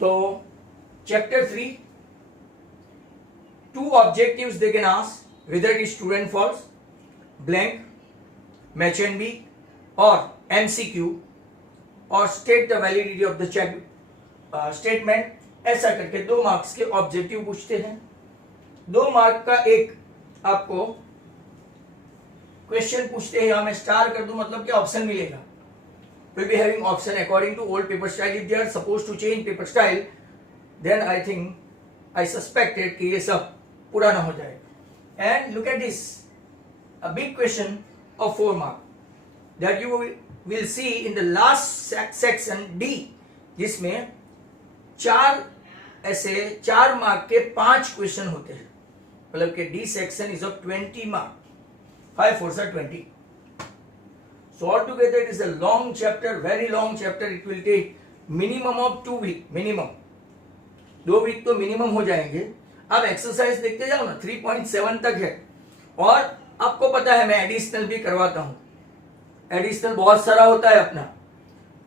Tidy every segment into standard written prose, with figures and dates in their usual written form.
तो chapter 3, 2 objectives they can ask, whether it is true and false, blank, match and be, or MCQ, और state the validity of the statement. ऐसा करके 2 marks के objective पूछते हैं. 2 mark का एक आपको क्वेश्चन पूछते हैं. यहां मैं स्टार कर दूं मतलब क्या ऑप्शन मिलेगा. We'll be having option according to old paper style. If they are supposed to change paper style, then I think I suspected कि ये सब पुराना हो जाएगा. And look at this, a big question of 4 mark that you will see in the last section D, जिसमें 4 mark के 5 question होते हैं. मतलब कि D section is of 20 mark. 5 4s are 20. So altogether it is a long chapter, very long chapter. It will take minimum of 2 week, minimum 2 week तो minimum हो जाएंगे. अब एक्सरसाइज देखते जाओ ना, 3.7 तक है. और आपको पता है मैं एडिशनल भी करवाता हूं. एडिशनल बहुत सारा होता है अपना.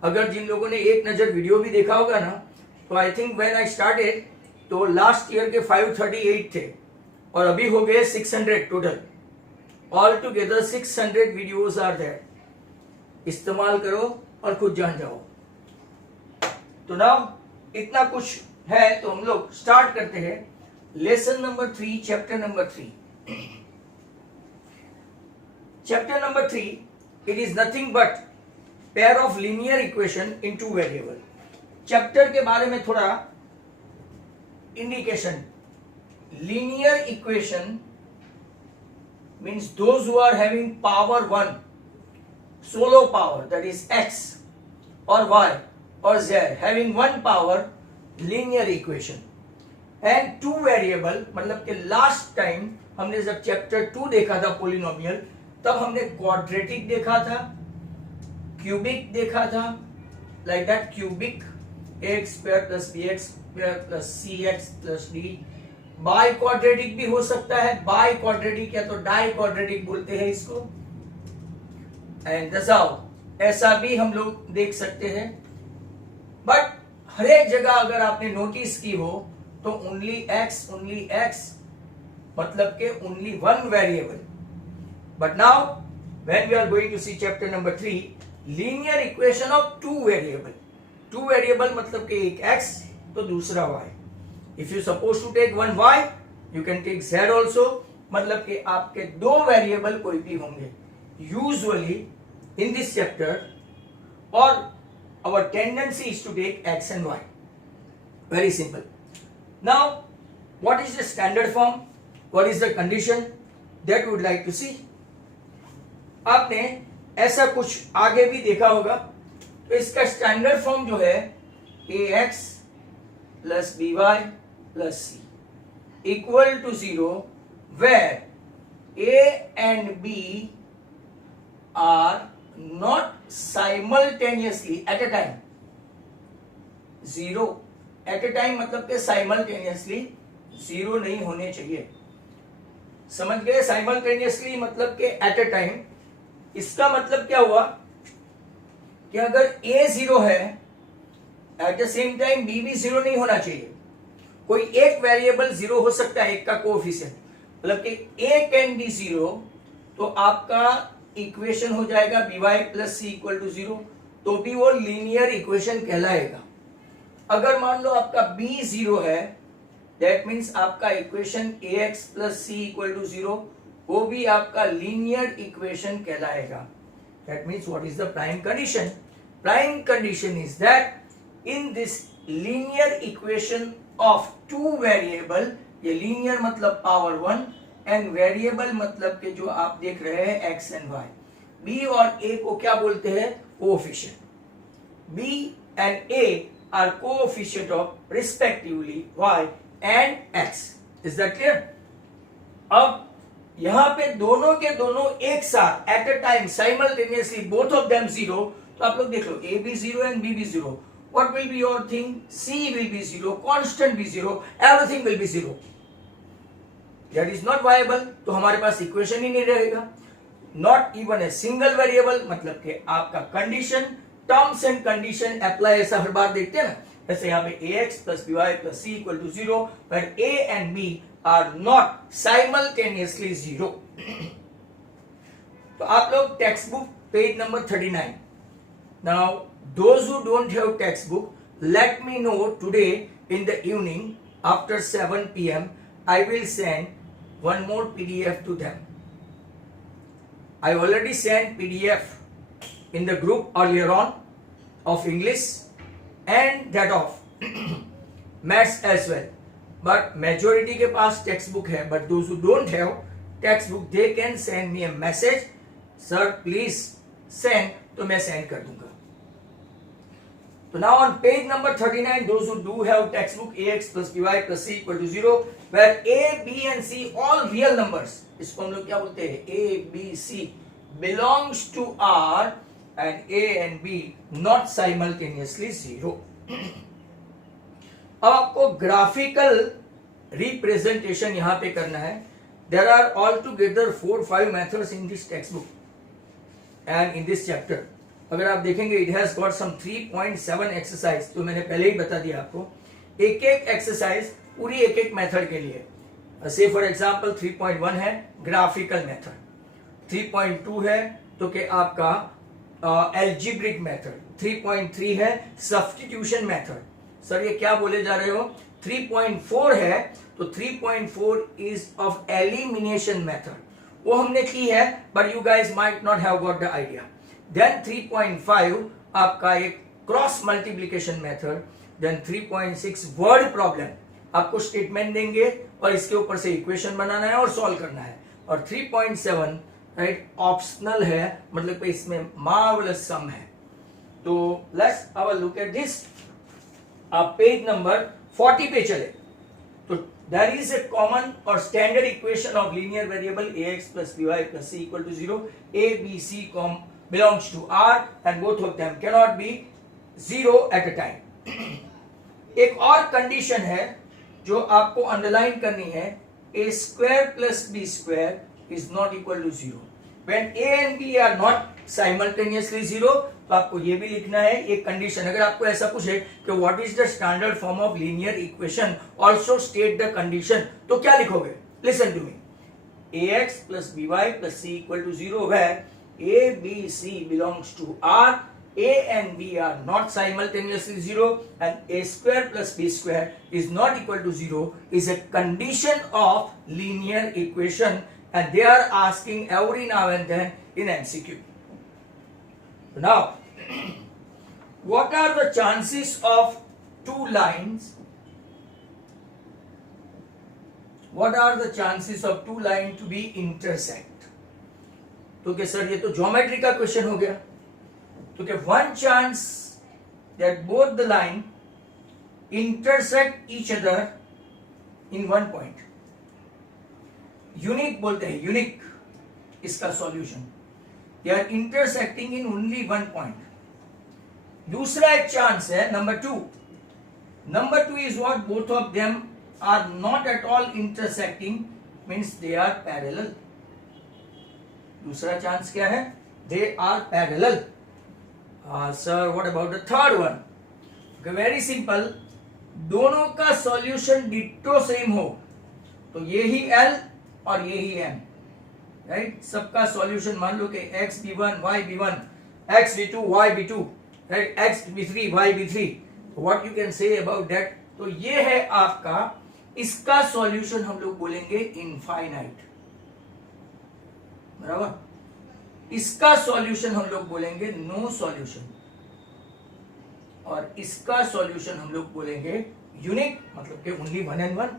अगर जिन लोगों ने एक नजर वीडियो भी देखा होगा ना, तो I think when I started तो लास्ट ईयर के 538 थे और अभी हो गए 600 total. All together 600 videos are there. इस्तेमाल करो और खुद जान जाओ. तो नाउ इतना कुछ है तो हम लोग स्टार्ट करते हैं. Lesson number 3, chapter number 3. Chapter number 3, it is nothing but pair of linear equation in 2 variable. चैप्टर के बारे में थोड़ा indication. Linear equation means those who are having power 1, solo power, that is x or y or z, having 1 power, linear equation. And 2 variable, मतलब कि last time हमने जब chapter 2 देखा था पोलिनोमियल, तब हमने क्वाड्रेटिक देखा था, क्यूबिक देखा था, like that cubic x square plus bx square plus cx plus d. By quadratic भी हो सकता है. बाई क्वाड्रेटिक या तो डाई क्वाड्रेटिक बोलते हैं इसको. एंड ऐसा भी हम लोग देख सकते हैं. बट हर एक जगह अगर आपने नोटिस की हो तो ओनली एक्स मतलब के only 1 variable. But now when we are going to see chapter number 3, linear equation of 2 variable. 2 variable मतलब के एक x तो दूसरा y. If you suppose to take 1 y, you can take z also. मतलब कि आपके 2 वेरिएबल कोई भी होंगे. Usually in this chapter, or our tendency is to take x and y. Very simple. Now, what is the standard form? What is the condition that we would like to see? आपने ऐसा कुछ आगे भी देखा होगा. तो इसका standard form जो है ax plus by plus c equal to 0, where a and b are not simultaneously at a time. 0 at a time मतलब के simultaneously 0 नहीं होने चाहिए. समझ गए? simultaneously मतलब के at a time. इसका मतलब क्या हुआ कि अगर a 0 है, at the same time b भी 0 नहीं होना चाहिए. कोई एक वेरिएबल 0 हो सकता है, एक का कोएफिशिएंट. मतलब कि a can be 0, तो आपका इक्वेशन हो जाएगा by plus c equal to 0, तो भी वो लीनियर इक्वेशन कहलाएगा. अगर मान लो आपका b 0 है, दैट मीन्स आपका equation ax plus c equal to 0, वो भी आपका लीनियर इक्वेशन कहलाएगा. That means what is the prime condition? Prime condition is that in this linear equation of 2 variable, ये लीनियर मतलब पावर 1 एंड वेरिएबल मतलब के जो आप देख रहे हैं x एंड y. b और a को क्या बोलते हैं? Coefficient. b and a are coefficient of respectively y and x. Is that clear? अब यहां पे दोनों के दोनों एक साथ at a time simultaneously both of them 0, तो आप लोग देख लो a भी 0 एंड b भी 0. What will be your thing? c will be 0, constant भी 0, everything will be 0. That is not viable. तो हमारे पास इक्वेशन ही नहीं रहेगा. Not even a single variable मतलब कि आपका condition, terms and condition apply. ऐसा हर बार देखते हैं ना जैसे यहाँ पे ax plus by plus c equal to 0, where a and b are not simultaneously 0. तो आप लोग text book page number 39. Now those who don't have textbook, let me know today in the evening after 7 p.m. I will send one more PDF to them. I already sent PDF in the group earlier on of English and that of maths as well. But majority के पास textbook है, but those who don't have textbook, they can send me a message, sir please send, तो मैं send कर दूंगा. So now on page number 39, those who do have textbook, ax plus by plus c equal to 0, where a, b and c all real numbers, इसको हम लोग क्या बोलते हैं, a, b, c belongs to R and a and b not simultaneously 0. अब आपको graphical representation यहां पे करना है. There are altogether 4-5 methods in this textbook and in this chapter. अगर आप देखेंगे it has got some 3.7 exercise, तो मैंने पहले ही बता दिया आपको. एक एक एक्सरसाइज पूरी एक एक मेथड के लिए. से फॉर एग्जांपल 3.1 है ग्राफिकल मेथड, 3.2 है तो कि आपका एल्जेब्रिक मेथड, 3.3 है सब्स्टिट्यूशन मेथड. सर ये क्या बोले जा रहे हो? 3.4 है तो 3.4 इज ऑफ एलिमिनेशन मेथड, वो हमने की है, but you guys might not have got the idea. Then 3.5 आपका एक cross multiplication method. Then 3.6 word problem, आपको स्टेटमेंट देंगे और इसके ऊपर से इक्वेशन बनाना है और सॉल्व करना है. और 3.7 राइट ऑप्शनल है, मतलब इसमें मार्वलस सम है. तो let's have a look at this. आप पेज नंबर 40 पे चले तो there is a common or standard equation of linear variable ax plus by plus c equal to 0. a, b, c belongs to R and both of them cannot be 0 at a time. एक और condition है जो आपको underline करनी है. a square plus b square is not equal to 0. When a and b are not simultaneously 0, तो आपको ये भी लिखना है एक कंडीशन. अगर आपको ऐसा पूछे कि what is the standard form of linear equation, also state the condition, तो क्या लिखोगे? Listen to me. ax plus by plus c equal to 0 where a, b, c belongs to R, a and b are not simultaneously 0 and a square plus b square is not equal to 0 is a condition of linear equation, and they are asking every now and then in MCQ. Now what are the chances of two lines? What are the chances of two lines to be intersect? तो क्या sir ये तो geometry का question हो गया. तो क्या one chance that both the line intersect each other in one point. Unique बोलते हैं, यूनिक इसका solution. They are intersecting in only one point. दूसरा एक चांस है number 2. Number 2 is what both of them are not at all intersecting, means they are parallel. दूसरा chance क्या है? They are parallel. Sir, what about the third one? Okay, very simple. दोनों का solution ditto same हो, तो ये ही L और ये ही M, राइट. सबका सॉल्यूशन मान लो कि x b1 y b1 x b2 y b2 right, x b3 y b3. What you can say about that? तो ये है आपका, इसका सॉल्यूशन हम लोग बोलेंगे इनफाइनाइट, बराबर. इसका सॉल्यूशन हम लोग बोलेंगे नो सॉल्यूशन, और इसका सॉल्यूशन हम लोग बोलेंगे यूनिक, मतलब कि only one and one.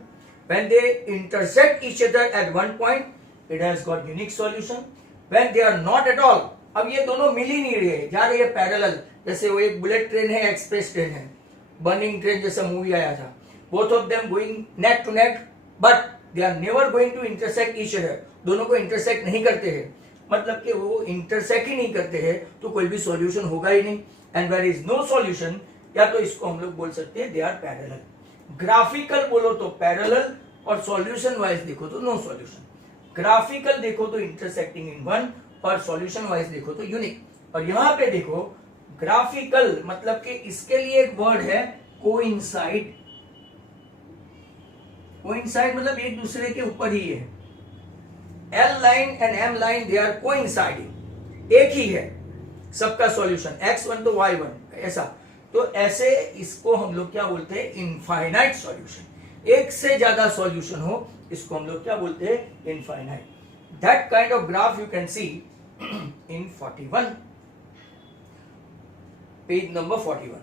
When they intersect each other at one point, it has got unique solution. When they are not at all, अब ये दोनों मिल ही नहीं रहे, जा रही है पैरेलल. जैसे वो एक बुलेट ट्रेन है, एक्सप्रेस ट्रेन है, बर्निंग ट्रेन जैसा मूवी आया था. Both of them going neck to neck, but they are never going to intersect each other. दोनों को इंटरसेक्ट नहीं करते हैं, मतलब कि वो इंटरसेक्ट ही नहीं करते हैं, तो कोई भी सॉल्यूशन होगा ही नहीं. And where is no solution, या तो इसको हम लोग बोल सकते हैं दे आर पैरेलल. ग्राफिकल बोलो तो पैरेलल, और सॉल्यूशन वाइज देखो तो नो सॉल्यूशन. ग्राफिकल देखो तो इंटरसेक्टिंग इन वन, और सॉल्यूशन वाइज देखो तो यूनिक. और यहां पे देखो ग्राफिकल मतलब कि इसके लिए एक वर्ड है कोइंसाइड, कोइंसाइड मतलब एक दूसरे के ऊपर ही है। L line and M line they are coinciding, एक ही है सबका सॉल्यूशन, x1 तो y1 ऐसा। तो ऐसे इसको हम लोग क्या बोलते हैं, इनफाइनाइट सॉल्यूशन। एक से ज्यादा सॉल्यूशन हो इसको हम लोग क्या बोलते हैं, infinite. That kind of graph you can see in 41, page number 41।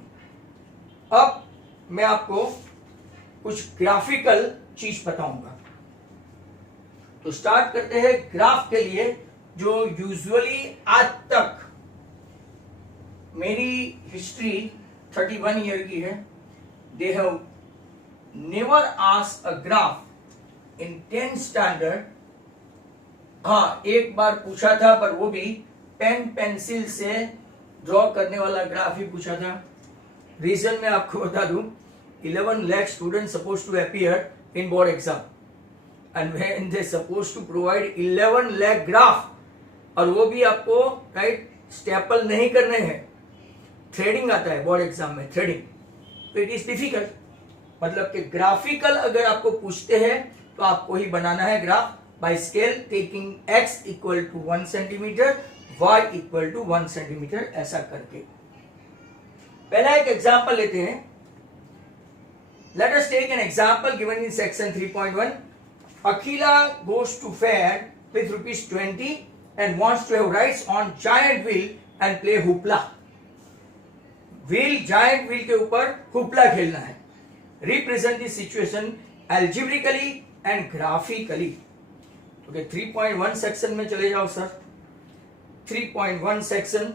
अब मैं आपको कुछ ग्राफिकल चीज बताऊंगा। तो स्टार्ट करते हैं ग्राफ के लिए, जो यूजुअली आज तक मेरी हिस्ट्री 31 ईयर की है, they have never asked a graph in 10th standard. हाँ, एक बार पूछा था, पर वो भी पेन पेंसिल से ड्रॉ करने वाला ग्राफ ही पूछा था। रीजन मैं आपको बता दूं, 11 lakh students supposed to appear in board exam, and when they supposed to provide 11 lakh graph, और वो भी आपको राइट स्टेपल नहीं करने हैं, थ्रेडिंग आता है बोर्ड एग्जाम में, थ्रेडिंग। तो इट इज डिफिकल्ट, मतलब कि ग्राफिकल अगर आपको पूछते हैं तो आपको ही बनाना है graph by scale, taking x equal to 1 centimetre, y equal to 1 centimetre, ऐसा करके। पहला एक एग्जाम्पल लेते हैं। Let us take an example given in section 3.1. Akhila goes to fair with ₹20 and wants to have rides on giant wheel and play hoopla. Wheel, giant wheel के ऊपर hoopla खेलना है। Represent the situation algebraically and graphically. Okay, 3.1 section में चले जाओ sir. 3.1 section,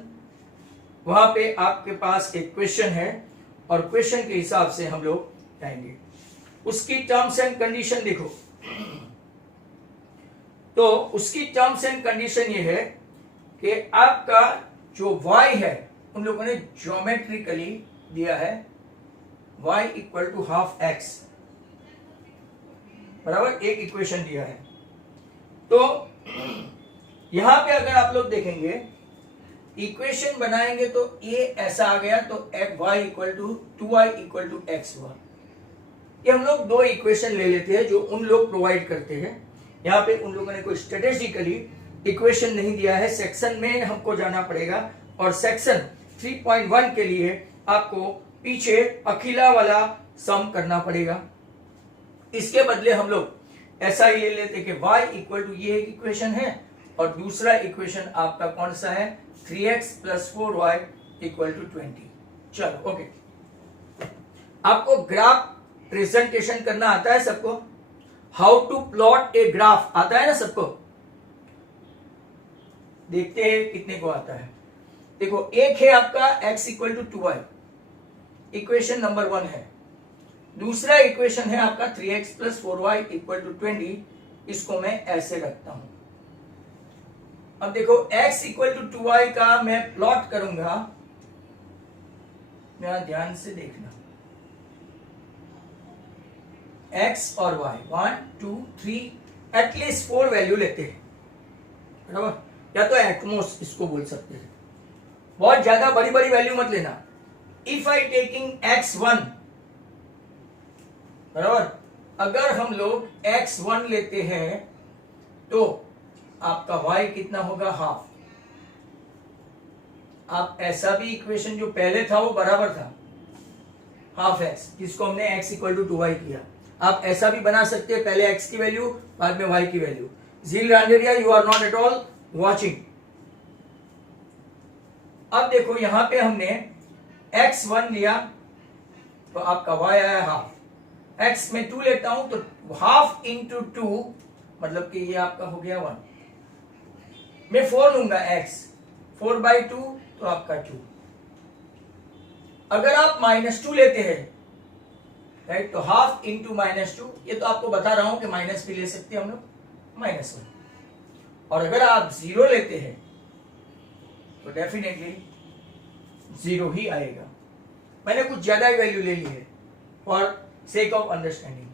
वहां पे आपके पास एक क्वेश्चन है और क्वेश्चन के हिसाब से हम लोग जाएंगे। उसकी टर्म्स एंड कंडीशन देखो। तो उसकी टर्म्स एंड कंडीशन ये है कि आपका जो y है उन लोगों ने ज्योमेट्रिकली दिया है y equal to half x, बराबर, एक इक्वेशन दिया है। तो यहां पे अगर आप लोग देखेंगे, इक्वेशन बनाएंगे तो ये ऐसा आ गया, तो y equal to 2y equal to x हुआ। ये हम लोग दो इक्वेशन ले लेते हैं जो उन लोग प्रोवाइड करते हैं। यहाँ पे उन लोगों ने कोई स्ट्रेटेजिकली इक्वेशन नहीं दिया है, सेक्शन में हमको जाना पड़ेगा। और सेक्शन 3.1 के लिए आपको पीछे अखिला वाला सम करना पड़ेगा। इसके बदले हम लोग ऐसा ही ले लेते कि y इक्वल टू ये एक इक्वेशन है और दूसरा इक्वेशन आपका कौन सा है, 3x plus 4y equal to 20। चलो ओके, आपको ग्राफ प्रेजेंटेशन करना आता है सबको? How to plot a graph आता है ना सबको? देखते हैं कितने को आता है। देखो, एक है आपका x equal to 2y, equation number 1 है। दूसरा इक्वेशन है आपका 3x plus 4y equal to 20। इसको मैं ऐसे रखता हूं। अब देखो, x इक्वल टू 2y का मैं प्लॉट करूंगा, मेरा ध्यान से देखना। x और y 1 2 3 एटलीस्ट 4 वैल्यू लेते हैं, बराबर, या तो एटमोस्ट इसको बोल सकते हैं। बहुत ज्यादा बड़ी बड़ी वैल्यू मत लेना। इफ आई टेकिंग x1, बराबर, अगर हम लोग x1 लेते हैं तो आपका y कितना होगा, हाफ। आप ऐसा भी इक्वेशन जो पहले था वो बराबर था, हाफ x, जिसको हमने x इक्वल टू 2y किया। आप ऐसा भी बना सकते हैं, पहले x की वैल्यू बाद में y की value. Jeel Randeria, you are not at all watching. अब देखो, यहां पे हमने x1 लिया तो आपका y आया हाफ। x में 2 लेता हूं तो हाफ इंटू 2, मतलब कि ये आपका हो गया 1। मैं 4 लूंगा x, 4/2 तो आपका 2। अगर आप -2 लेते हैं, राइट, तो हाफ इंटू -2, ये तो आपको बता रहा हूं कि माइनस भी ले सकते हैं हम लोग, -1। और अगर आप 0 लेते हैं तो डेफिनेटली 0 ही आएगा। मैंने कुछ ज्यादा ही वैल्यू ले ली है फॉर सेक ऑफ अंडरस्टैंडिंग।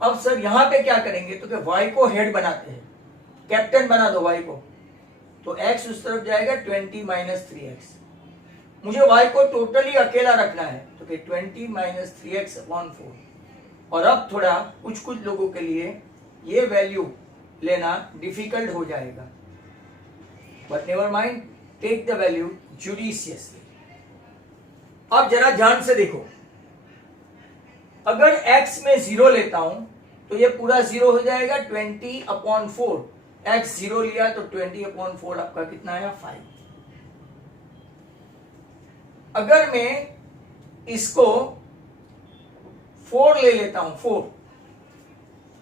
अब सर यहां पे क्या करेंगे, तो क्या y को हेड बनाते हैं, कैप्टन बना दो y को, तो x उस तरफ जाएगा 20 - 3x। मुझे y को टोटली अकेला रखना है, तो कि 20 माइनस 3x अपॉन 4। और अब थोड़ा कुछ कुछ लोगों के लिए ये वैल्यू लेना डिफिकल्ट हो जाएगा, but never mind, take the value judiciously. अब जरा ध्यान से देखो, अगर x में 0 लेता हूं तो ये पूरा 0 हो जाएगा 20 अपॉन 4। x 0 लिया तो 20 अपॉन 4 आपका कितना आया 5। अगर मैं इसको 4 ले लेता हूं 4,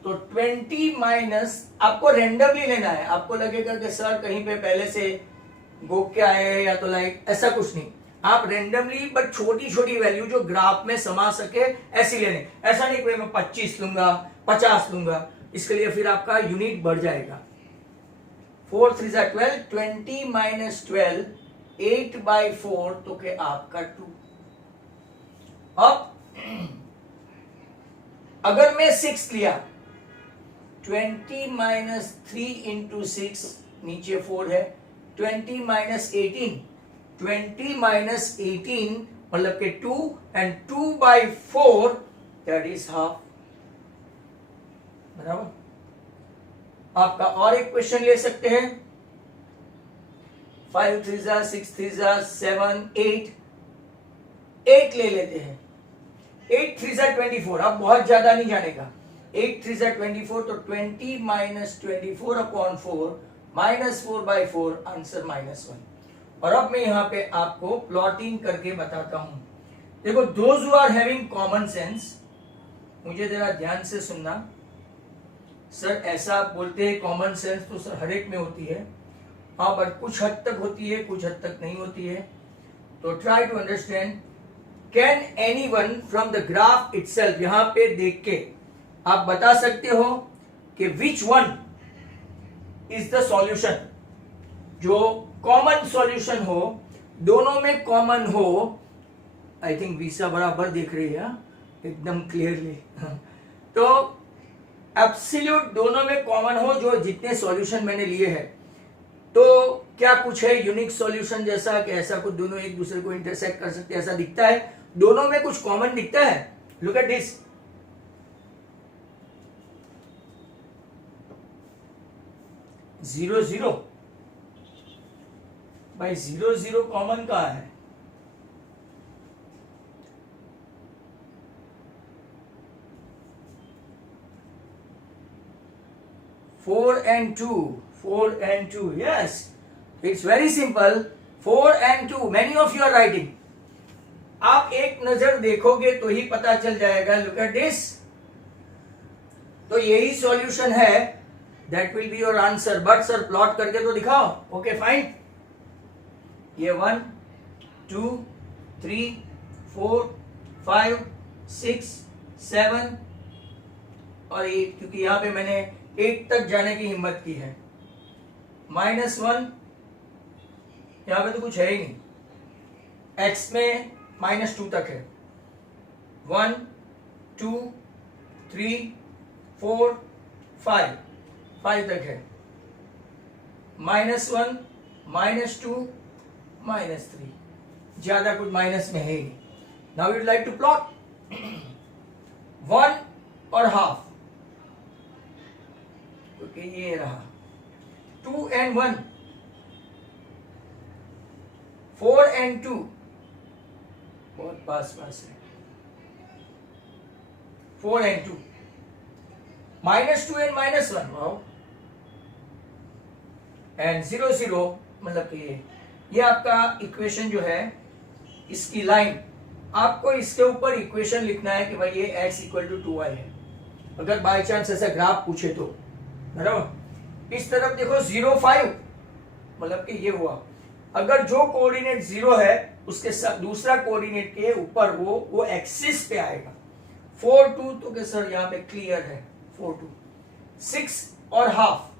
तो 20 माइनस, आपको रेंडमली लेना है। आपको लगेगा कि सर कहीं पे पहले से गोग के आए हैं या तो लाइक ऐसा कुछ नहीं, आप रेंडमली बट छोटी छोटी वैल्यू जो ग्राफ में समा सके ऐसी लेने। ऐसा नहीं कि मैं 25 लूंगा 50 लूंगा, इसके लिए फिर आपका यूनिट बढ़ जाएगा। 4 3 12, 20 माइनस 12 8/4 तो के आपका 2। अब अगर मैं 6 लिया, 20 माइनस 3 इंटू 6, नीचे 4 है, 20 माइनस 18, 20 माइनस 18 मतलब के 2 एंड 2/4 दैट इज हाफ। बराबर। आपका और एक क्वेश्चन ले सकते हैं, 5 3 6 3 7 8, 8 ले लेते हैं, 8 3 24, अब बहुत ज्यादा नहीं जानेगा, 8 3 24 तो 20 माइनस 24 अपॉन 4 माइनस 4/4, आंसर -1। और अब मैं यहां पे आपको प्लॉटिंग करके बताता हूं। देखो, those who are having common sense, मुझे जरा ध्यान से सुनना। सर ऐसा आप बोलते हैं कॉमन सेंस तो सर हर एक में होती है, हाँ, बट कुछ हद तक होती है, कुछ हद तक नहीं होती है। तो try to understand, can anyone from the graph itself, यहां पे देख के आप बता सकते हो कि which one is the solution, जो कॉमन सॉल्यूशन हो, दोनों में कॉमन हो। आई थिंक वीसा बराबर देख रही है एकदम क्लियरली। तो एब्सोल्यूट दोनों में कॉमन हो, जो जितने सॉल्यूशन मैंने लिए हैं। तो क्या कुछ है यूनिक सॉल्यूशन जैसा कि ऐसा कुछ दोनों एक दूसरे को इंटरसेक्ट कर सकते हैं, ऐसा दिखता है? दोनों में कुछ कॉमन दिखता है। लुक एट दिस, 0 0 भाई, 0 0 कॉमन कहां है? Four and two, yes, it's very simple, 4 and 2, many of you are writing। आप एक नजर देखोगे तो ही पता चल जाएगा। लुक एट दिस, तो यही सॉल्यूशन है, that will be your answer. But sir plot करके तो दिखाओ। ओके फाइन, ये 1 2 3 4 5 6 7 और 8, क्योंकि यहां पे मैंने 8 तक जाने की हिम्मत की है। -1, यहां पे तो कुछ है ही नहीं, x में -2 तक है। 1 2 3 4 5 तक है। -1 -2 -3, ज्यादा कुछ माइनस में है ही नहीं। Now you'd like to plot 1 और हाफ, क्योंकि ये रहा 2 and 1, 4 and 2, बहुत पास है। 4 and 2, -2 and -1, वाओ, एंड 0 0 मतलब कि ये आपका इक्वेशन जो है, इसकी लाइन, आपको इसके ऊपर इक्वेशन लिखना है कि भाई ये x = 2y है। अगर बाय चांस ऐसा ग्राफ पूछे तो, बराबर। इस तरफ देखो 0 5, मतलब कि ये हुआ। अगर जो कोऑर्डिनेट 0 है उसके साथ दूसरा कोऑर्डिनेट के ऊपर वो एक्सिस पे आएगा। 4 2 तो के सर यहां पे क्लियर है, 4 2 6 और हाफ,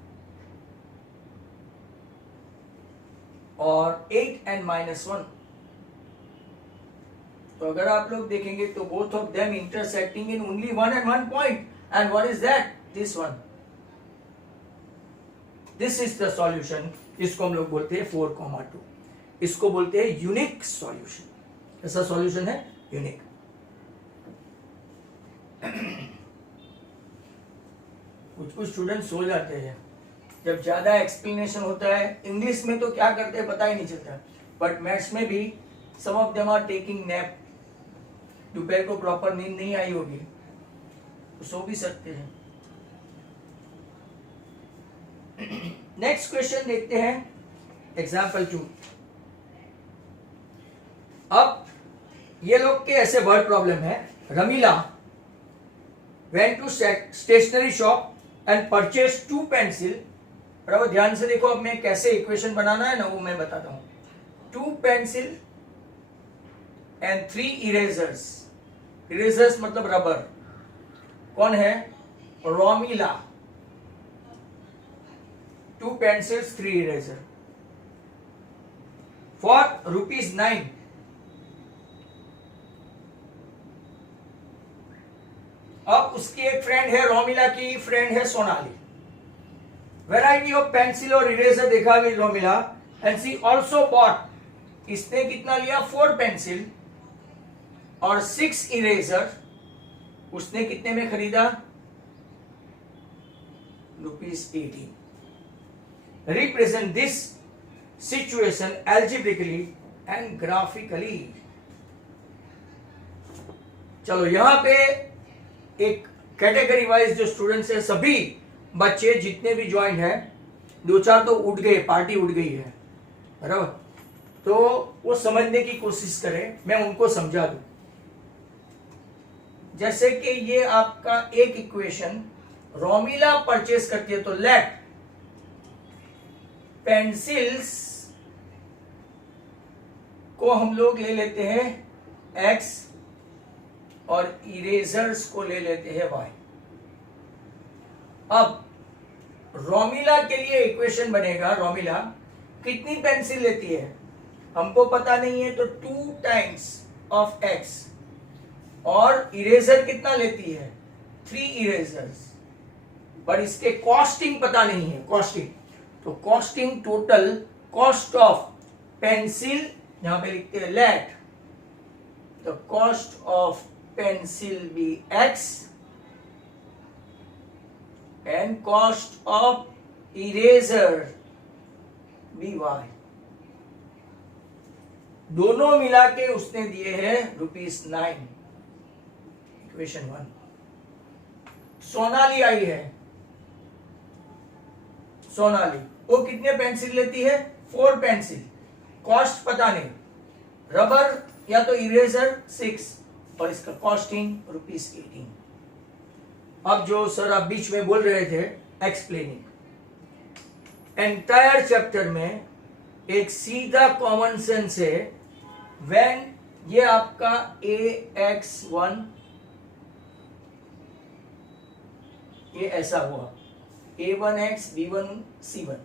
और 8 and -1। तो अगर आप लोग देखेंगे तो both of them intersecting in only 1 and 1 point, and what is that? This one. This is the solution. इसको हम लोग बोलते हैं 4, 2। इसको बोलते हैं यूनिक सॉल्यूशन। ऐसा सॉल्यूशन है यूनिक। कुछ कुछ स्टूडेंट सो जाते हैं जब ज्यादा एक्सप्लेनेशन होता है। इंग्लिश में तो क्या करते हैं पता ही नहीं चलता, बट मैथ्स में भी some of them are taking nap. दोपहर को प्रॉपर नींद नहीं आई होगी तो सो भी सकते हैं। नेक्स्ट क्वेश्चन देखते हैं, एग्जाम्पल 2। अब ये लोग के ऐसे वर्ड प्रॉब्लम है। Ramila went to stationery shop and purchased 2 pencil। बराबर ध्यान से देखो, अब मैं कैसे इक्वेशन बनाना है ना वो मैं बताता हूं। 2 pencil and 3 erasers। इरेजर्स मतलब रबर। कौन है? रोमिला। 2 pencils 3 eraser for ₹9। अब उसकी एक फ्रेंड है, रोमिला की फ्रेंड है सोनाली। वैरायटी ऑफ पेंसिल और इरेजर देखा भी Romila and she also bought. इसने कितना लिया? 4 पेंसिल और 6 इरेजर। उसने कितने में खरीदा? ₹18। Represent this situation algebraically and graphically. चलो यहां पे एक कैटेगरी वाइज जो स्टूडेंट्स है, सभी बच्चे जितने भी ज्वाइन है, 2-4 तो उठ गए, पार्टी उठ गई है बराबर, तो वो समझने की कोशिश करें, मैं उनको समझा दूं। जैसे कि ये आपका एक इक्वेशन रोमिला परचेस करती है, तो लेट पेंसिल्स को हम लोग ले लेते हैं x और इरेजर्स को ले लेते हैं y। अब रोमिला के लिए इक्वेशन बनेगा, रोमिला कितनी पेंसिल लेती है हमको पता नहीं है, तो 2 टाइम्स ऑफ x। और इरेजर कितना लेती है? 3 इरेजर्स, पर इसके कॉस्टिंग पता नहीं है। कॉस्टिंग तो costing total cost of pencil, यहां पे लिखते हैं let the cost of pencil be x and cost of eraser be y। दोनों मिला के उसने दिए हैं ₹9। इक्वेशन 1। सोनाली आई है, सोनाली वो कितने पेंसिल लेती है? 4 पेंसिल। कॉस्ट पता नहीं, रबर या तो इरेजर 6 और इसका कॉस्टिंग ₹18। अब जो सर आप बीच में बोल रहे थे एक्सप्लेनिंग, एंटायर चैप्टर में एक सीधा कॉमन सेंस है। व्हेन ये आपका AX1 ये ऐसा हुआ, A1X B1 C1,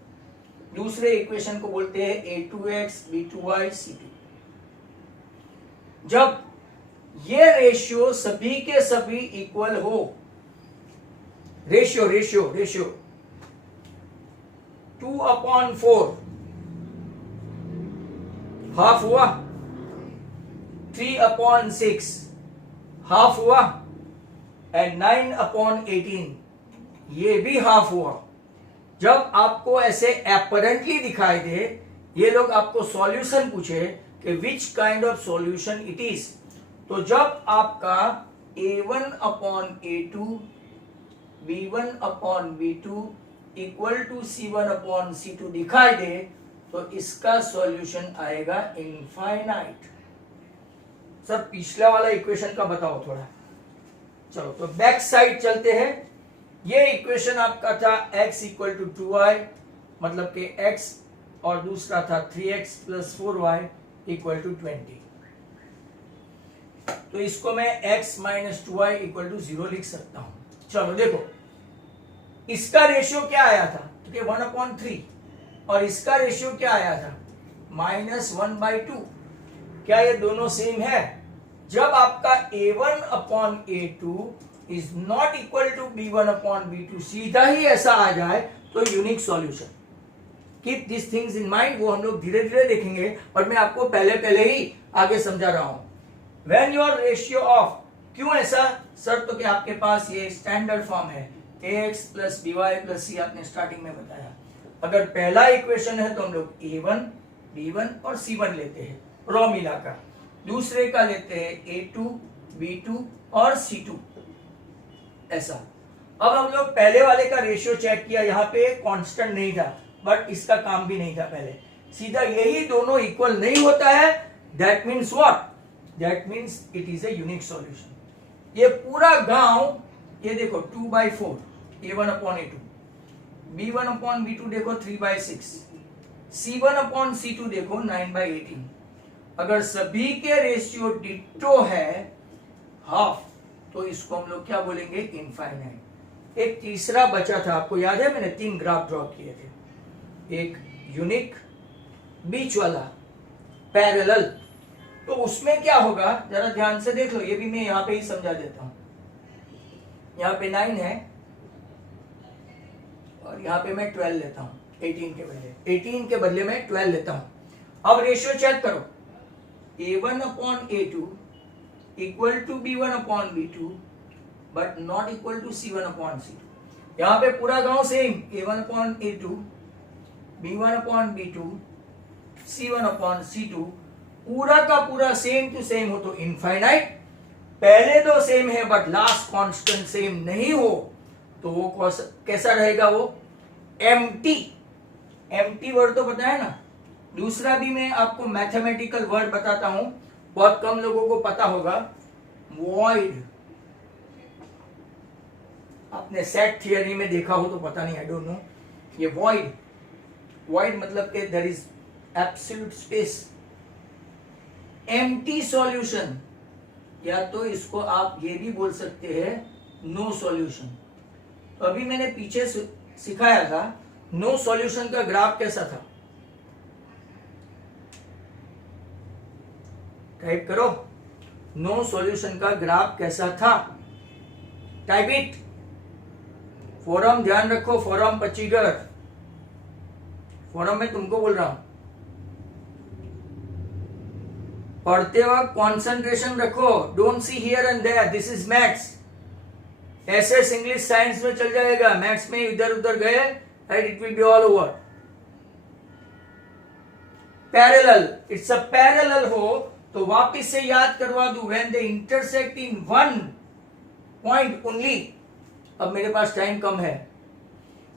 दूसरे इक्वेशन को बोलते हैं A2X B2Y C2। जब ये रेशियो सभी के सभी इक्वल हो, रेशियो 2/4 हाफ हुआ, 3/6 हाफ हुआ, एंड 9/18 ये भी हाफ हुआ। जब आपको ऐसे अपरेंटली दिखाई दे, ये लोग आपको सॉल्यूशन पूछे कि which kind of solution it is, तो जब आपका A1/A2 B1/B2 equal to C1/C2 दिखाई दे, तो इसका सॉल्यूशन आएगा इनफाइनाइट। सर पिछला वाला इक्वेशन का बताओ थोड़ा। चलो तो बैक साइड चलते हैं। ये इक्वेशन आपका था x इक्वल टू 2y, मतलब कि x, और दूसरा था 3x plus 4y equal to 20। तो इसको मैं x minus 2y equal to 0 लिख सकता हूं। चलो देखो, इसका रेशियो क्या आया था? ठीक है, 1/3, और इसका रेशियो क्या आया था? -1/2। क्या ये दोनों सेम है? जब आपका A1/A2 is not equal to B1/B2 सीधा ही ऐसा आ जाए तो unique solution. Keep this things in mind, वो हम लोग धीरे धीरे देखेंगे, और मैं आपको पहले ही आगे समझा रहा हूं। व्हेन योर रेशियो ऑफ, क्यों ऐसा सर? तो कि आपके पास ये स्टैंडर्ड फॉर्म है ax plus by plus c आपने स्टार्टिंग में बताया। अगर पहला इक्वेशन है तो हम लोग a1 b1 और c1 लेते हैं रॉ मिलाकर, दूसरे का लेते हैं a2 b2 और c2 ऐसा। अब हम लोग पहले वाले का रेशियो चेक किया, यहाँ पे कांस्टेंट नहीं था बट इसका काम भी नहीं था पहले, सीधा यही दोनों इक्वल नहीं होता है, that means what, that means it is a unique solution. ये पूरा गांव ये देखो 2/4 a1/a2, b1/b2 देखो 3/6, c1/c2 देखो 9/18। अगर सभी के रेशियो डिट्टो है हाफ तो इसको हम लोग क्या बोलेंगे, इनफाइनाइट। एक तीसरा बचा था, आपको याद है मैंने 3 ग्राफ ड्रॉ किए थे, एक यूनिक, बीच वाला पैरेलल। तो उसमें क्या होगा जरा ध्यान से देख लो, ये भी मैं यहां पे ही समझा देता हूं। यहाँ पे 9 है और यहाँ पे मैं 12 लेता हूँ, 18 के बदले में 12 लेता हूँ। अब रेशियो चेक करो, a1/a2 equal to b1/b2 but not equal to c1/c2। यहाँ पे पूरा गांव सेम, a1/a2 b1/b2 c1/c2 पूरा का पूरा सेम टू सेम हो तो इनफाइनाइट। पहले दो सेम है बट लास्ट कांस्टेंट सेम नहीं हो तो वो कैसा रहेगा, वो एम्प्टी। एम्प्टी वर्ड तो पता है ना। दूसरा भी मैं आपको मैथमेटिकल वर्ड बताता हूं, बहुत कम लोगों को पता होगा, वॉइड। आपने सेट थियरी में देखा हो तो पता नहीं, आई डोंट नो। ये वॉइड, वॉइड मतलब कि there is absolute space, empty solution, या तो इसको आप ये भी बोल सकते हैं नो सॉल्यूशन। तो अभी मैंने पीछे सिखाया था नो सॉल्यूशन का ग्राफ कैसा था, टाइप करो, नो सॉल्यूशन का ग्राफ कैसा था, टाइप इट। फोरम ध्यान रखो, फोरम पचीगर, फोरम में तुमको बोल रहा हूं, पढ़ते वक्त कॉन्सेंट्रेशन रखो, don't see here and there, this is maths. SS English science में चल जाएगा, मैथ्स में इधर उधर गए right, it will be all over. Parallel, it's a parallel हो तो वापिस से याद करवा दूं, when they intersect in one point only. अब मेरे पास टाइम कम है,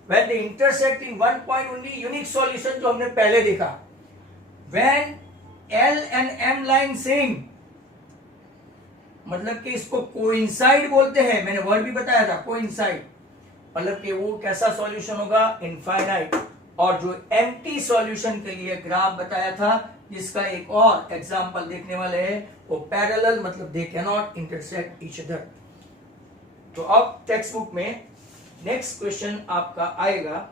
when they intersect in one point only, unique solution जो हमने पहले देखा, when L and M line same, मतलब कि इसको कोइंसाइड बोलते हैं, मैंने वर्ड भी बताया था कोइंसाइड, मतलब कि वो कैसा सॉल्यूशन होगा, इनफाइनाइट। और जो एम्प्टी सॉल्यूशन के लिए ग्राफ बताया था, जिसका एक और एग्जांपल देखने वाले हैं, वो पैरेलल, मतलब they can not intersect each other. तो अब टेक्स्ट बुक में नेक्स्ट क्वेश्चन आपका आएगा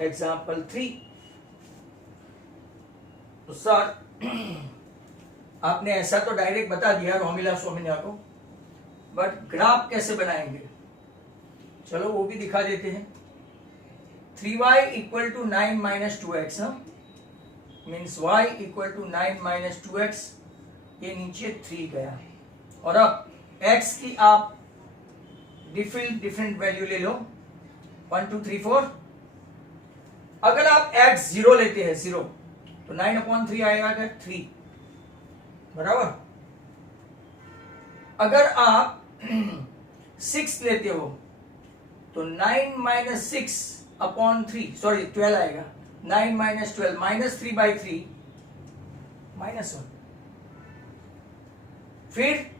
एग्जांपल 3। तो सर आपने ऐसा तो डायरेक्ट बता दिया रोमिला सोमिला को, बट ग्राफ कैसे बनाएंगे, चलो वो भी दिखा देते हैं। 3y equal to 9 minus 2x, means y equal to 9 minus 2x, ये नीचे 3 गया। और अब x की आप डिफरेंट वैल्यू ले लो, 1 2 3 4। अगर आप x 0 लेते हैं, 0, तो 9/3 आएगा क्या, 3 बराबर। अगर आप 6 लेते हो तो 9 माइनस 6/3, सॉरी 12 आएगा, 9 माइनस 12 माइनस 3/3 -1। फिर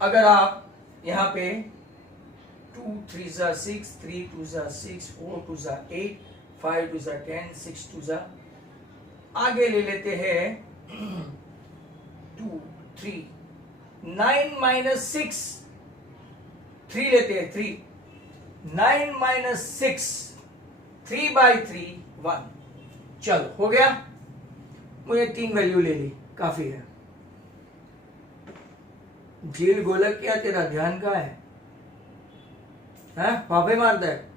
अगर आप यहां पे 2 3 ज़ा 6, 3 2 ज़ा 6, 4 2 ज़ा 8, 5 2 ज़ा 10, 6 2 ज़ा, आगे ले लेते हैं 2 3, 9 माइनस 6, 3 लेते हैं 3, 9 माइनस 6, 3/3 1। चलो हो गया, मुझे 3 वैल्यू ले ली, काफी है। झील गोलक क्या तेरा ध्यान कहाँ है, पापे मारता है।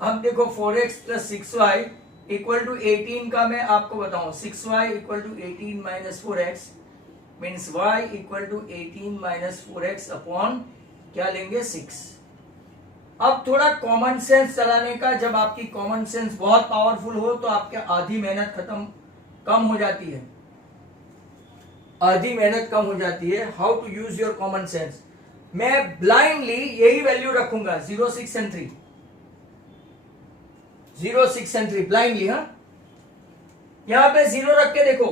अब देखो 4x plus 6y equal to 18 का मैं आपको बताऊं, 6y equal to 18 minus 4x means y equal to 18 minus 4x upon क्या लेंगे 6। अब थोड़ा कॉमन सेंस चलाने का, जब आपकी कॉमन सेंस बहुत पावरफुल हो तो आपके आधी मेहनत कम हो जाती है, आधी मेहनत कम हो जाती है। How to use your common sense. मैं ब्लाइंडली यही वैल्यू रखूंगा 0, 6 एंड 3, 0, 6 एंड 3 ब्लाइंडली। हाँ, यहां पे 0 रख के देखो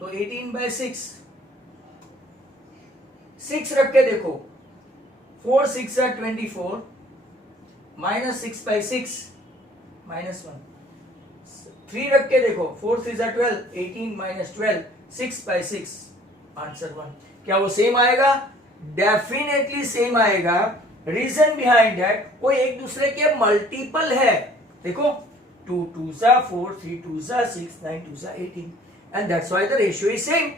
तो 18/6, 6 रख के देखो 4 6 are 24 minus 6/6 -1। 3 रख के देखो 4 3 are 12, 18 minus 12 6/6, आंसर 1। क्या वो सेम आएगा? डेफिनेटली सेम आएगा। रीजन बिहाइंड दैट, वो एक दूसरे के मल्टीपल है। देखो 2 2s are 4, 3 2s are 6, 9 2s are 18, and that's why the ratio is same.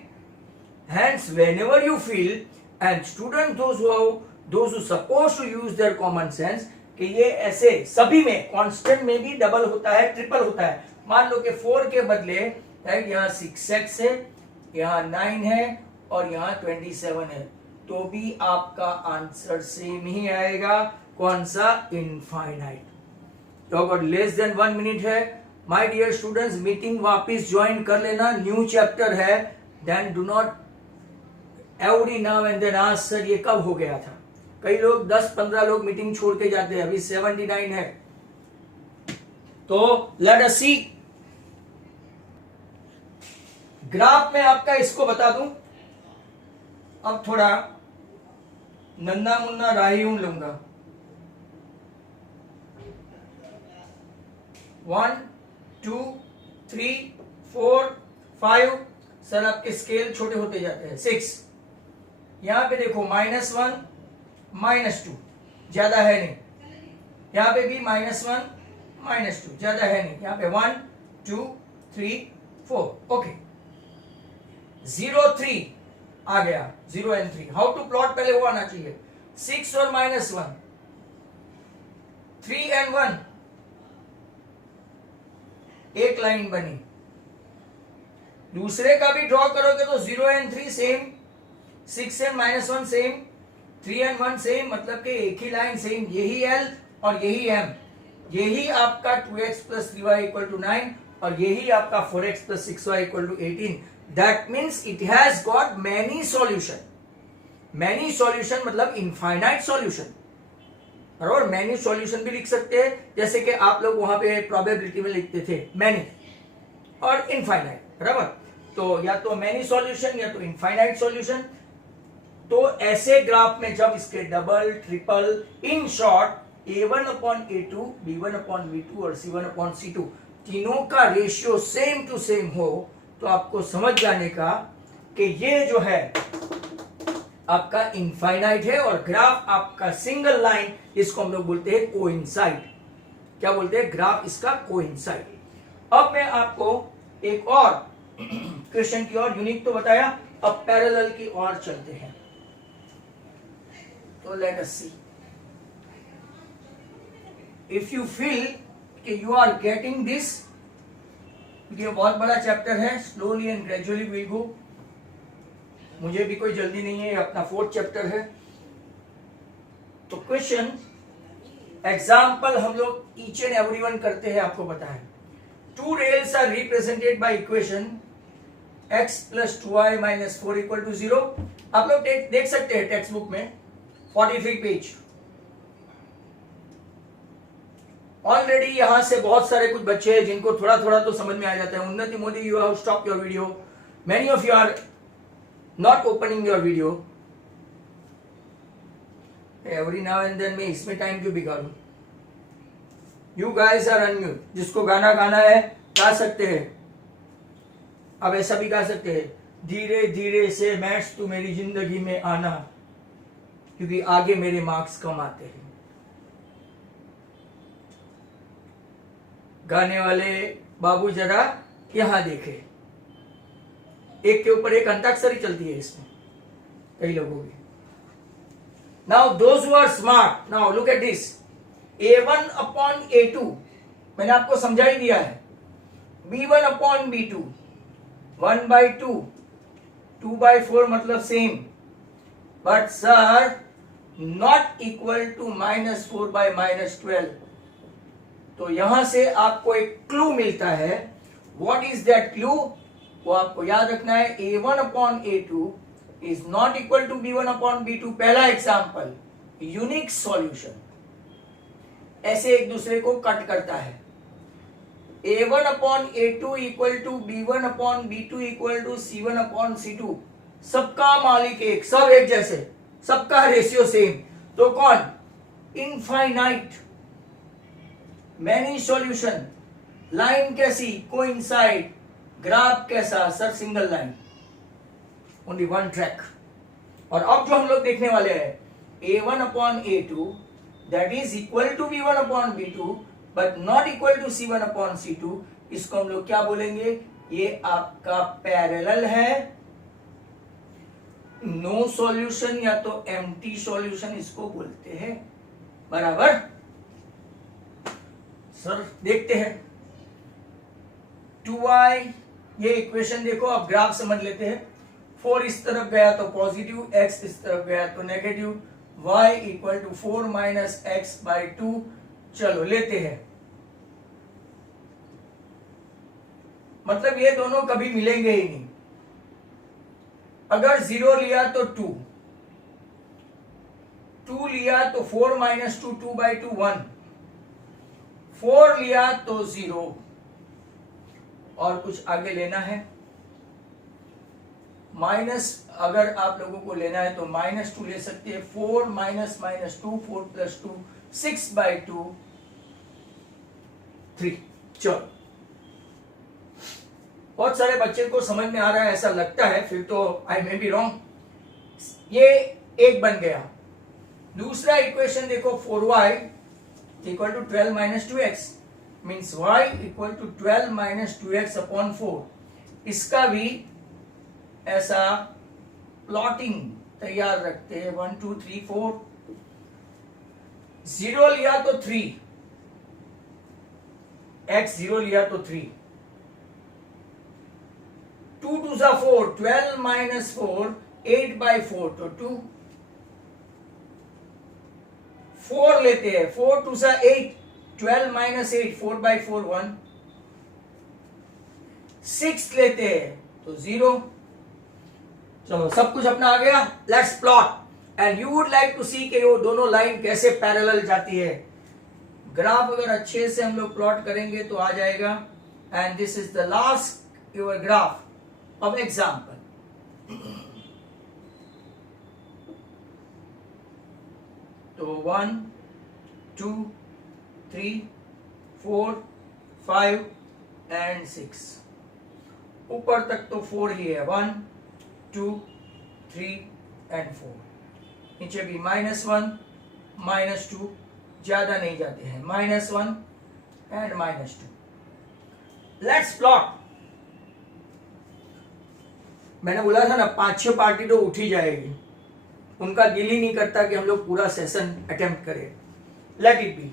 Hence whenever you feel, and student those who supposed to use their common sense, कि ये ऐसे सभी में कांस्टेंट में भी डबल होता है, ट्रिपल होता है। मान लो कि 4 के बदले राइट यहाँ 6x है, यहाँ 9 है और यहाँ 27 है, तो भी आपका आंसर सेम ही आएगा। कौन सा? इनफाइनाइट। तो अगर लेस देन 1 मिनट है, माय डियर स्टूडेंट्स, मीटिंग वापस ज्वाइन कर लेना, न्यू चैप्टर है। Then do not every now and then ask sir ये कब हो गया था। कई लोग 10-15 लोग मीटिंग छोड़ के जाते हैं, अभी 79 है। तो लेट अस सी। ग्राफ में आपका इसको बता दूं, अब थोड़ा नन्ना मुन्ना राही लूंगा। 1 2 3 4 5, सर आपके स्केल छोटे होते जाते हैं। 6, यहां पे देखो -1 -2, ज्यादा है नहीं। यहां पे भी -1 -2, ज्यादा है नहीं। यहां पे 1 2 3 4, ओके। 0 3 आ गया, 0 एंड 3। हाउ टू प्लॉट, पहले वो आना चाहिए। 6 और -1, 3 एंड 1, एक लाइन बनी। दूसरे का भी ड्रॉ करोगे तो 0 and 3 same, 6 and -1 same, 3 and 1 same, मतलब कि एक ही लाइन सेम। यही L और यही M, यही आपका 2x + 3y = 9 और यही आपका 4x + 6y = 18। That means it has got many solution. Many solution मतलब इनफाइनाइट सॉल्यूशन। और मैनी सॉल्यूशन भी लिख सकते हैं, जैसे कि आप लोग वहां पे प्रोबेबिलिटी में लिखते थे मैनी और इनफाइनाइट, बराबर। तो या तो मैनी सॉल्यूशन या तो इनफाइनाइट सॉल्यूशन। तो ऐसे ग्राफ में जब इसके double, triple, in short a1/a2, b1/b2 और c1/c2 तीनों का रेशियो सेम टू सेम हो, तो आपको समझ जाने का कि ये जो है आपका इनफाइनाइट है और ग्राफ आपका सिंगल लाइन, इसको हम लोग बोलते हैं कोइंसाइड। क्या बोलते हैं? ग्राफ इसका कोइंसाइड। अब मैं आपको एक और क्वेश्चन की और यूनिक तो बताया, अब पैरेलल की ओर चलते हैं। तो let us see. If you feel कि यू आर गेटिंग दिस, ये बहुत बड़ा चैप्टर है, slowly and gradually we go. मुझे भी कोई जल्दी नहीं है, अपना 4th चैप्टर है। तो क्वेश्चन एग्जाम्पल हम लोग ईच एंड एवरीवन करते हैं, आपको पता है। 2 rails are represented by equation x + 2y - 4 = 0। आप लोग देख सकते हैं टेक्स्ट बुक में 43 पेज। ऑलरेडी यहां से बहुत सारे कुछ बच्चे हैं जिनको थोड़ा थोड़ा तो समझ में आ जाता है। Unnati Modi, you have stop your video. Many of you are not opening your video. Every now and then मैं इसमें टाइम क्यों बिगाड़ू? You guys are unmute. जिसको गाना गाना है गा सकते हैं। अब ऐसा भी गा सकते हैं, धीरे धीरे से मैथ्स तू मेरी जिंदगी में आना, क्योंकि आगे मेरे मार्क्स कम आते हैं। गाने वाले बाबू जरा यहां देखे, एक के ऊपर एक अंताक्षरी चलती है इसमें कई लोगों की। Now those who are smart, now look at this. a1/a2 मैंने आपको समझा ही दिया है। b1/b2 1/2, 2/4 मतलब same, but sir not equal to -4/-12। तो यहां से आपको एक क्लू मिलता है। What is that clue? वो आपको याद रखना है, A1/A2 is not equal to B1/B2। पहला एग्जाम्पल, यूनिक सॉल्यूशन ऐसे एक दूसरे को कट करता है। A1/A2 equal to B1/B2 equal to C1/C2। सबका मालिक एक, सब एक जैसे, सबका रेशियो सेम। तो कौन? इनफाइनाइट। Many solution. लाइन कैसी? कोइंसाइड। ग्राफ कैसा? Sir single line, only one track. और अब जो हम लोग देखने वाले हैं, A1/A2 that is equal to B1/B2 but not equal to C1/C2। इसको हम लोग क्या बोलेंगे? ये आपका पैरेलल है, नो सॉल्यूशन या तो एम्प्टी सॉल्यूशन इसको बोलते हैं। बराबर? सर देखते हैं 2i, ये इक्वेशन देखो, अब ग्राफ समझ लेते हैं। 4 इस तरफ गया तो पॉजिटिव, x इस तरफ गया तो negative, y equal to 4 minus x/2। चलो लेते हैं, मतलब ये दोनों कभी मिलेंगे ही नहीं। अगर 0 लिया तो 2 लिया तो 4 माइनस 2, 2/2 1, 4 लिया तो 0। और कुछ आगे लेना है, माइनस अगर आप लोगों को लेना है तो -2 ले सकते हैं। 4 माइनस -2, 4 प्लस 2, 6/2 3। चलो, बहुत सारे बच्चे को समझ में आ रहा है ऐसा लगता है, फिर तो आई मे बी रॉन्ग। ये एक बन गया। दूसरा इक्वेशन देखो, 4y equal to 12 minus 2x means y equal to 12 minus 2x upon 4। इसका भी ऐसा प्लॉटिंग तैयार रखते हैं। 1 2 3 4। 0 लिया तो 3, x 0 लिया तो 3। 2 2 जा 4, 12 माइनस 4 8/4 तो 2। 4 लेते हैं, 4 2 जा 8, 12 माइनस 8 4/4 1। 6 लेते हैं तो 0। चलो सब कुछ अपना आ गया। Let's plot and you would like to see कि वो दोनों लाइन कैसे पैरेलल जाती है। ग्राफ अगर अच्छे से हम लोग प्लॉट करेंगे तो आ जाएगा। And this is the last your graph of example. तो 1 2 3 4 5 एंड 6। ऊपर तक तो 4 ही है, 1 2 3 एंड 4। नीचे भी -1 -2, ज्यादा नहीं जाते हैं, -1 एंड -2। Let's plot. मैंने बोला था ना 5-6 पार्टी तो उठ ही जाएगी, उनका दिल ही नहीं करता कि हम लोग पूरा सेशन अटेम्प्ट करें। Let it be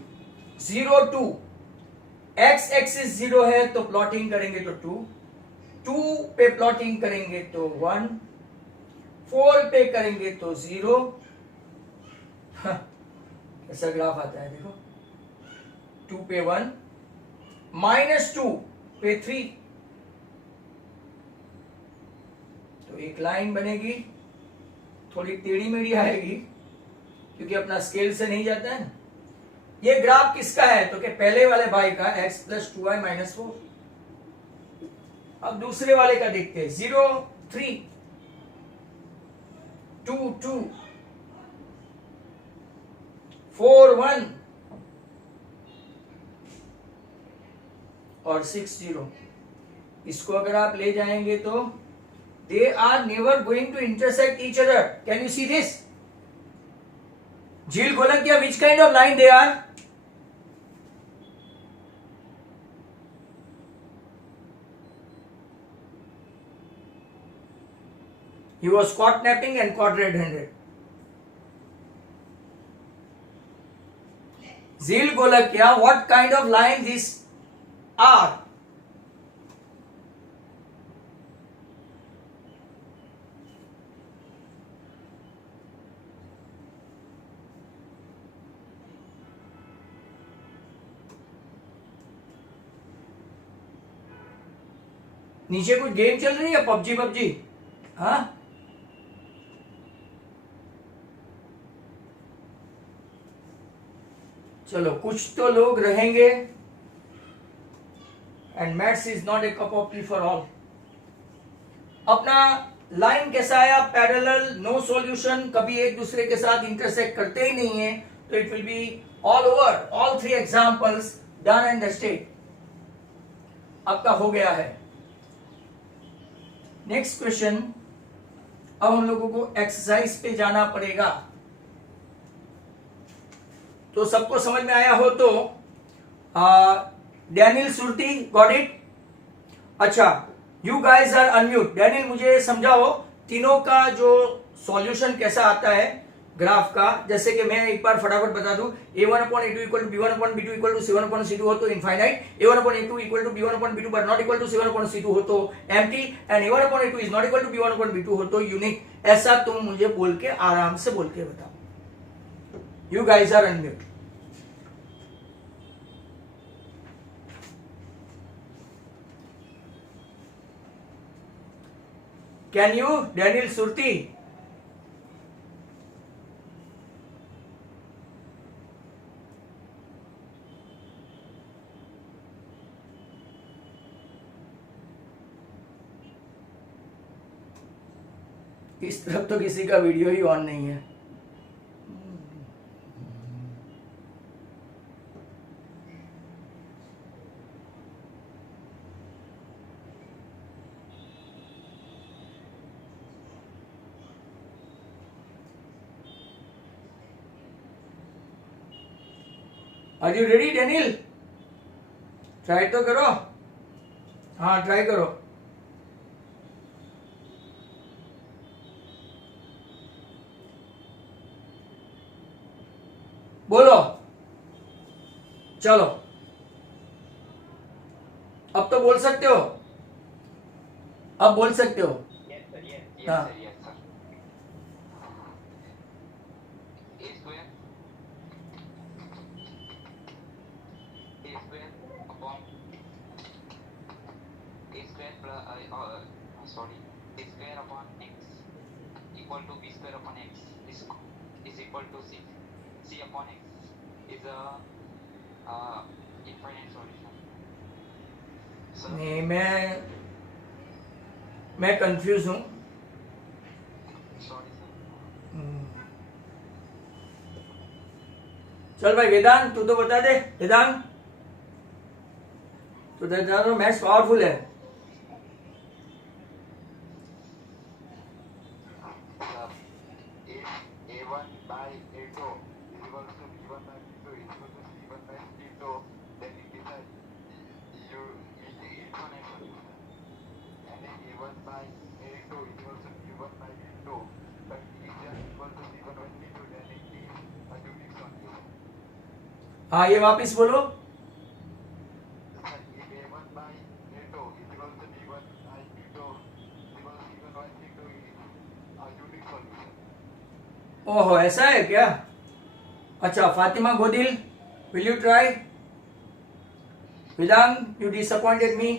0 2। x axis 0 है तो प्लॉटिंग करेंगे तो 2, 2 पे प्लॉटिंग करेंगे तो 1, 4 पे करेंगे तो 0। ऐसा ग्राफ आता है देखो, 2 पे 1, -2 पे 3। तो एक लाइन बनेगी, थोड़ी टेढ़ी मेढ़ी आएगी क्योंकि अपना स्केल से नहीं जाता है ना। ये ग्राफ किसका है? तो क्या पहले वाले भाई का, x + 2y - 4। अब दूसरे वाले का देखते हैं, 0 3 2 2 4 1 और 6 0। इसको अगर आप ले जाएंगे तो they are never going to intersect each other. Can you see this? झील Golakiya, which kind of line they are? He was caught napping and caught red-handed. झील Golakiya, what kind of line these are? नीचे कुछ game चल रही है, PUBG PUBG? हाँ, चलो कुछ तो लोग रहेंगे। And maths is not a cup of T for all. अपना लाइन कैसा आया? पैरेलल, नो सॉल्यूशन, कभी एक दूसरे के साथ इंटरसेक्ट करते ही नहीं है, तो it will be all over, all 3 examples done and dusted. आपका हो गया है। नेक्स्ट क्वेश्चन, अब हम लोगों को एक्सरसाइज पे जाना पड़ेगा। तो सबको समझ में आया हो तो डैनियल सुरती, गॉट इट? अच्छा, you guys are unmute. Daniel मुझे समझाओ तीनों का जो सॉल्यूशन कैसा आता है ग्राफ का। जैसे कि मैं एक बार फटाफट बता दूं, a1/a2 equal to b1/b2 equal to c1/c2 हो तो infinite, a1/a2 equal to b1/b2 but not equal to c1/c2 हो तो empty, and a1/a2 is not equal to b1/b2 हो तो यूनिक। ऐसा तुम मुझे बोल के आराम से बोल के बताओ। You guys are unmute. Can you, Daniel Surti? इस तरफ तो किसी का वीडियो ही ऑन नहीं है। Are you ready Daniel? Try तो करो। हाँ, ट्राई करो। बोलो, चलो अब तो बोल सकते हो, अब बोल सकते हो। हाँ, नहीं, मैं कंफ्यूज हूं। चल भाई वेदांत, तू तो बता दे। वेदांत, तो मैथ्स पावरफुल है। हाँ, ये वापिस बोलो। ओहो, ऐसा है क्या? अच्छा, Fatima Godil, will you try? विदांग, you disappointed me.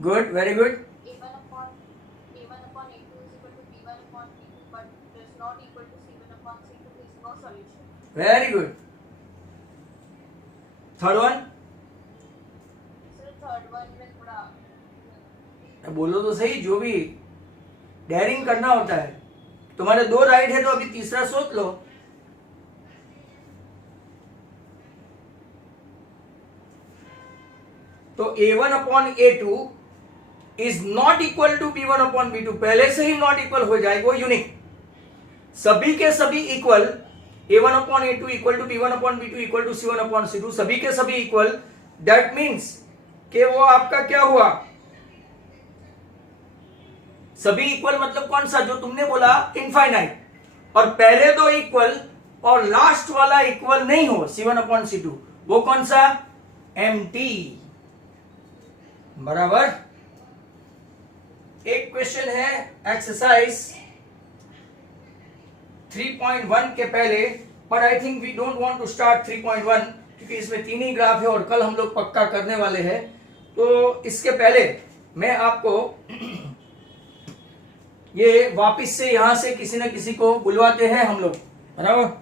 Good, very good. Very good. Third one? बोलो तो सही, जो भी डेयरिंग करना होता है। तुम्हारे 2 राइट है तो अभी तीसरा सोच लो। तो a1/a2 is not equal to b1/b2, पहले से ही नॉट इक्वल हो जाएगा, वो यूनिक। सभी के सभी equal, a1/a2 equal to b1/b2 equal to c1/c2, सभी के सभी इक्वल। दैट मीन्स कि वो आपका क्या हुआ? सभी इक्वल मतलब कौन सा? जो तुमने बोला इनफाइनाइट, और पहले 2 इक्वल और लास्ट वाला इक्वल नहीं हो c1/c2, वो कौन सा? एम्प्टी। बराबर। एक क्वेश्चन है एक्सरसाइज 3.1 के पहले, but I think we don't want to start 3.1 क्योंकि इसमें 3 ही ग्राफ है और कल हम लोग पक्का करने वाले हैं। तो इसके पहले मैं आपको ये वापस से यहां से किसी न किसी को बुलवाते हैं हम लोग, बराबर।